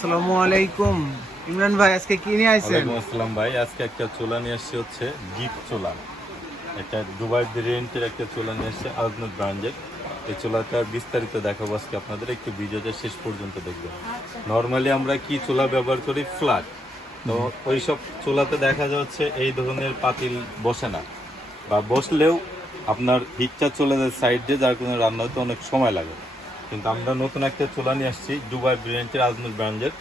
আসসালামু আলাইকুম। ইমরান ভাই, আজকে কি নিয়ে আইছেন? আসসালাম ভাই। আজকে একটা চোলা নিয়ে আসছি হচ্ছে গিফট চোলা। এটা দুবাই রেন্টের একটা চোলা নিয়ে আসছে আজনুর ব্র্যান্ডের। এই চোলাটা বিস্তারিত দেখাবো আজকে আপনাদের। একটু ভিডিওটা শেষ পর্যন্ত দেখবেন। নর্মালি আমরা কি চোলা ব্যবহার করি? ফ্ল্যাট। তো ওইসব চোলাতে দেখা যাচ্ছে এই ধরনের পাতিল বসে না। বা বসলেও আপনার হিটটা চলে যায় সাইড দিয়ে, যার কারণে রান্না হতে অনেক সময় লাগে। কিন্তু আমরা নতুন একটা চুলা নিয়ে আসছি দুবাই ব্র্যান্ডের আজনুর ব্র্যান্ডের।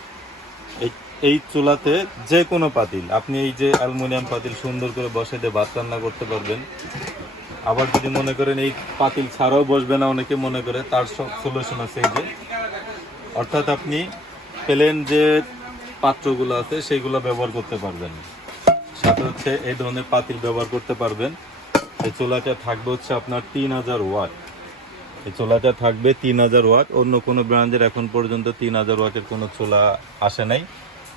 এই এই চুলাতে যে কোনো পাতিল, আপনি এই যে অ্যালুমিনিয়াম পাতিল সুন্দর করে বসে দিয়ে ভাত রান্না করতে পারবেন। আবার যদি মনে করেন এই পাতিল ছাড়াও বসবে না, অনেকে মনে করে তার সব সলিউশন আছে এই যে। অর্থাৎ আপনি প্লেন যে পাত্রগুলো আছে সেইগুলো ব্যবহার করতে পারবেন। সাথে হচ্ছে এই ধরনের পাতিল ব্যবহার করতে পারবেন। এই চুলাটা থাকবে হচ্ছে আপনার তিন হাজার ওয়াট। এই চুলাটা থাকবে তিন হাজার ওয়াট। অন্য কোনো ব্র্যান্ডের এখন পর্যন্ত তিন হাজার ওয়াটের কোনো চোলা আসে নাই।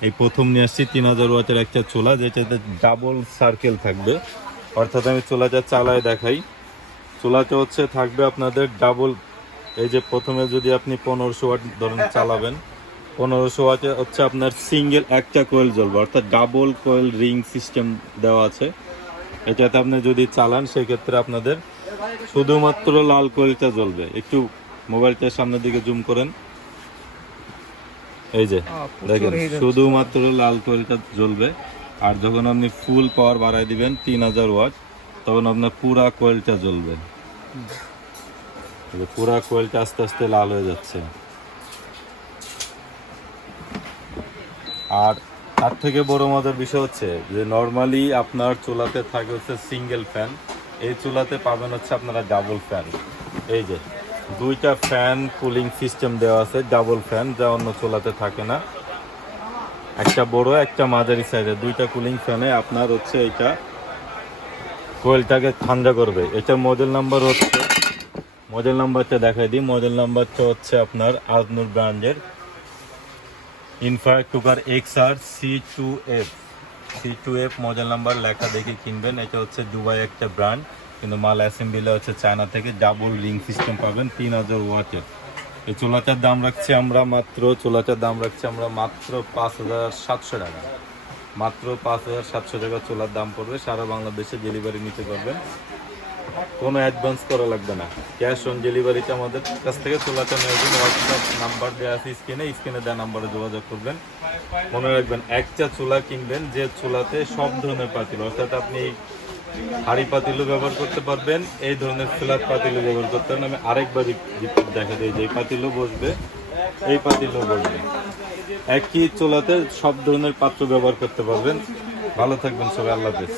এই প্রথম নিয়ে আসছি তিন হাজার ওয়াটের একটা চোলা, যেটাতে ডাবল সার্কেল থাকবে। অর্থাৎ আমি চোলাটা চালায় দেখাই। চোলাটা হচ্ছে, থাকবে আপনাদের ডাবল এই যে প্রথমে যদি আপনি পনেরোশো ওয়াট ধরেন চালাবেন, পনেরোশো ওয়াটে হচ্ছে আপনার সিঙ্গেল একটা কোয়েল জ্বলবে। অর্থাৎ ডাবল কোয়েল রিং সিস্টেম দেওয়া আছে। এটাতে আপনি যদি চালান, সেক্ষেত্রে আপনাদের শুধুমাত্র লাল কোয়েলটা জ্বলবে। একটু মোবাইলটা সামনের দিকে জুম করেন। এই যে দেখেন শুধুমাত্র লাল কোয়েলটা জ্বলবে। আর যখন আপনি ফুল পাওয়ার বাড়ায় দিবেন তিন হাজার ওয়াট তখন আপনার পুরা কোয়েলটা জ্বলবে। পুরা কোয়েলটা আস্তে আস্তে লাল হয়ে যাচ্ছে। আর তার থেকে বড় মজার বিষয় হচ্ছে যে নর্মালি আপনার চুলাতে থাকে হচ্ছে সিঙ্গেল ফ্যান এই চুলাতে পাবেন হচ্ছে আপনারা ডাবল ফ্যান এই যে, দুইটা ফ্যান কুলিং সিস্টেম দেওয়া আছে ডাবল ফ্যান যা অন্য চুলাতে থাকে না। একটা বড়, একটা মাঝারি সাইজের দুইটা কুলিং ফ্যানে আপনার হচ্ছে এটা কোয়েলটাকে ঠান্ডা করবে। এটা মডেল নাম্বার হচ্ছে মডেল নাম্বারটা দেখাই দিই। মডেল নাম্বারটা হচ্ছে আপনার আজনুর ব্র্যান্ডের infrared cooker X R C two F C two F model number লেখা দেখে কিনবেন। এটা হচ্ছে দুবাই একটা ব্র্যান্ড, কিন্তু মাল অ্যাসেম্বলি হচ্ছে চায়না থেকে ডাবল রিং সিস্টেম পাবেন, তিন হাজার ওয়াটের। এই চোলাটার দাম রাখছি আমরা মাত্র, চোলাটার দাম রাখছি আমরা মাত্র পাঁচ হাজার সাতশো টাকা। মাত্র পাঁচ হাজার সাতশো টাকা চোলার দাম পড়বে, সারা বাংলাদেশে ডেলিভারি নিতে পারবেন। কোনো অ্যাডভান্স করা লাগবে না। ক্যাশ অন ডেলিভারিতে আমাদের কাছ থেকে চুলাটা নেওয়ার জন্য হোয়াটসঅ্যাপ নাম্বার দেওয়া আছে স্ক্রিনে স্ক্রিনে দেওয়া নাম্বারে যোগাযোগ করবেন। মনে রাখবেন, একটা চুলা কিনবেন, যে চুলাতে সব ধরনের পাতিল, অর্থাৎ আপনি হাড়ি পাতিলও ব্যবহার করতে পারবেন, এই ধরনের ফ্ল্যাট পাতিলও ব্যবহার করতে পারেন আমি আরেকবার দেখা দিই, যে পাতিলও বসবে, এই পাতিলও বসবে। একই চুলাতে সব ধরনের পাত্র ব্যবহার করতে পারবেন। ভালো থাকবেন সবাই, আল্লাহ হাফেজ।